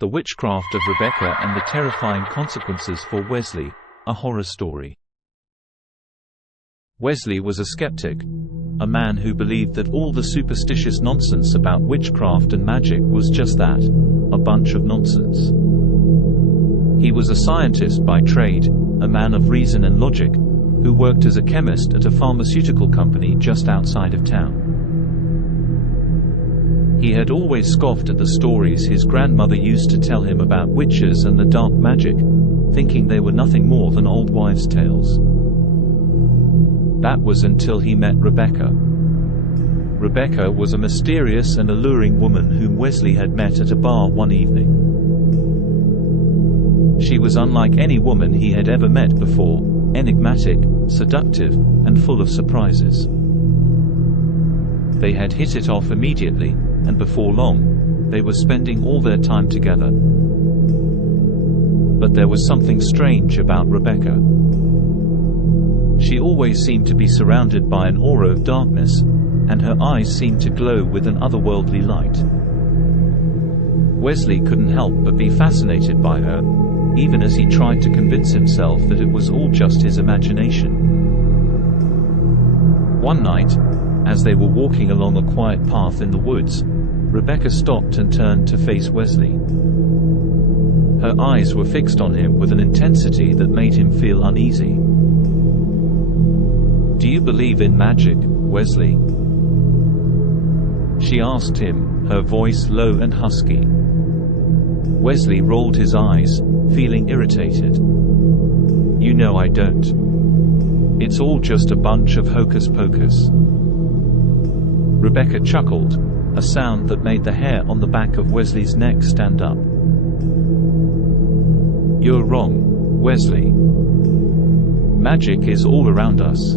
The Witchcraft of Rebecca and the Terrifying Consequences for Wesley, a horror story. Wesley was a skeptic, a man who believed that all the superstitious nonsense about witchcraft and magic was just that, a bunch of nonsense. He was a scientist by trade, a man of reason and logic, who worked as a chemist at a pharmaceutical company just outside of town. He had always scoffed at the stories his grandmother used to tell him about witches and the dark magic, thinking they were nothing more than old wives' tales. That was until he met Rebecca. Rebecca was a mysterious and alluring woman whom Wesley had met at a bar one evening. She was unlike any woman he had ever met before, enigmatic, seductive, and full of surprises. They had hit it off immediately, and before long, they were spending all their time together. But there was something strange about Rebecca. She always seemed to be surrounded by an aura of darkness, and her eyes seemed to glow with an otherworldly light. Wesley couldn't help but be fascinated by her, even as he tried to convince himself that it was all just his imagination. One night, as they were walking along a quiet path in the woods, Rebecca stopped and turned to face Wesley. Her eyes were fixed on him with an intensity that made him feel uneasy. "Do you believe in magic, Wesley?" she asked him, her voice low and husky. Wesley rolled his eyes, feeling irritated. "You know I don't. It's all just a bunch of hocus pocus." Rebecca chuckled, a sound that made the hair on the back of Wesley's neck stand up. "You're wrong, Wesley. Magic is all around us.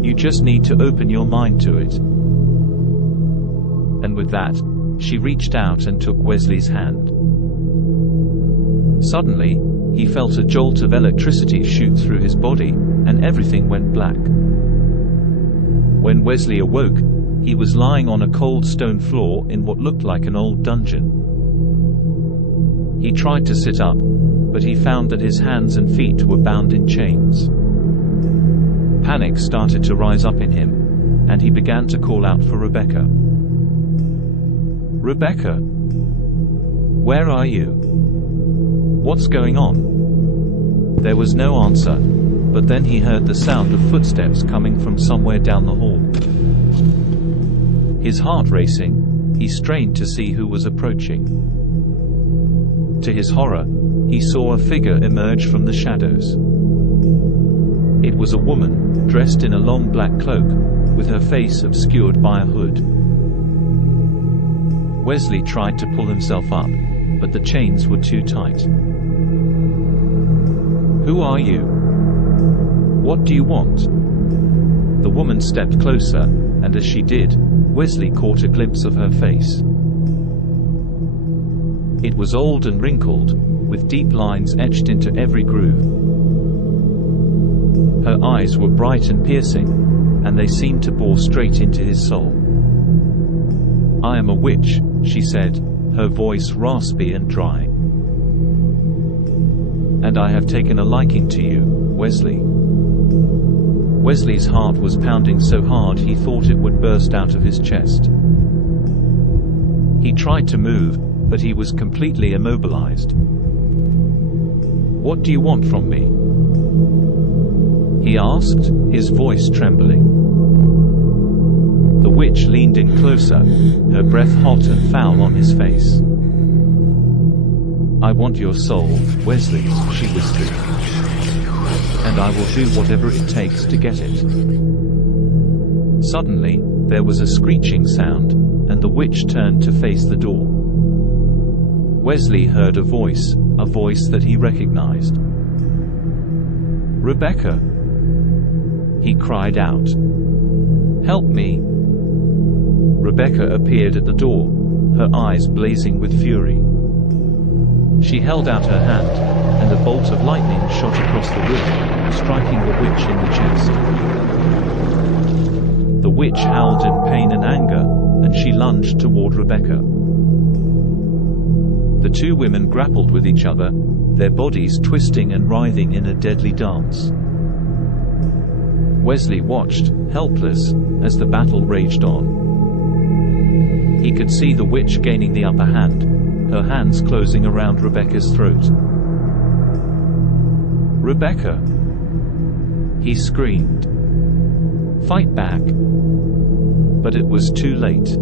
You just need to open your mind to it." And with that, she reached out and took Wesley's hand. Suddenly, he felt a jolt of electricity shoot through his body, and everything went black. When Wesley awoke, he was lying on a cold stone floor in what looked like an old dungeon. He tried to sit up, but he found that his hands and feet were bound in chains. Panic started to rise up in him, and he began to call out for Rebecca. "Rebecca? Where are you? What's going on?" There was no answer, but then he heard the sound of footsteps coming from somewhere down the hall. His heart racing, he strained to see who was approaching. To his horror, he saw a figure emerge from the shadows. It was a woman, dressed in a long black cloak, with her face obscured by a hood. Wesley tried to pull himself up, but the chains were too tight. "Who are you? What do you want?" The woman stepped closer, and as she did, Wesley caught a glimpse of her face. It was old and wrinkled, with deep lines etched into every groove. Her eyes were bright and piercing, and they seemed to bore straight into his soul. "I am a witch," she said, her voice raspy and dry. "And I have taken a liking to you, Wesley." Wesley's heart was pounding so hard he thought it would burst out of his chest. He tried to move, but he was completely immobilized. "What do you want from me?" he asked, his voice trembling. The witch leaned in closer, her breath hot and foul on his face. "I want your soul, Wesley," she whispered. "And I will do whatever it takes to get it." Suddenly, there was a screeching sound, and the witch turned to face the door. Wesley heard a voice that he recognized. "Rebecca!" he cried out. "Help me!" Rebecca appeared at the door, her eyes blazing with fury. She held out her hand, and a bolt of lightning shot across the room, striking the witch in the chest. The witch howled in pain and anger, and she lunged toward Rebecca. The two women grappled with each other, their bodies twisting and writhing in a deadly dance. Wesley watched, helpless, as the battle raged on. He could see the witch gaining the upper hand, her hands closing around Rebecca's throat. "Rebecca!" he screamed. "Fight back!" But it was too late.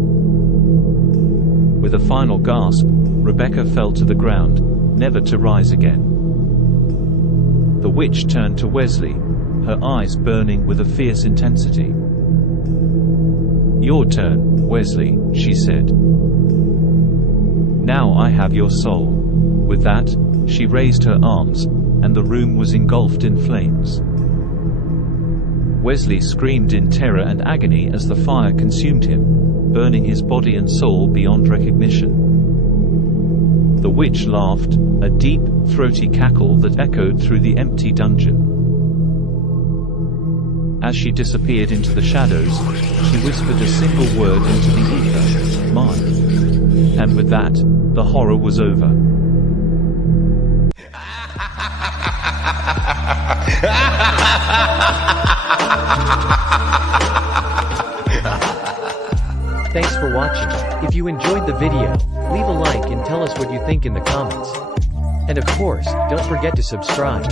With a final gasp, Rebecca fell to the ground, never to rise again. The witch turned to Wesley, her eyes burning with a fierce intensity. "Your turn, Wesley," she said. "Now I have your soul." With that, she raised her arms, and the room was engulfed in flames. Wesley screamed in terror and agony as the fire consumed him, burning his body and soul beyond recognition. The witch laughed, a deep, throaty cackle that echoed through the empty dungeon. As she disappeared into the shadows, she whispered a single word into the ether: "Mine." And with that, the horror was over. Thanks for watching. If you enjoyed the video, leave a like and tell us what you think in the comments. And of course, don't forget to subscribe.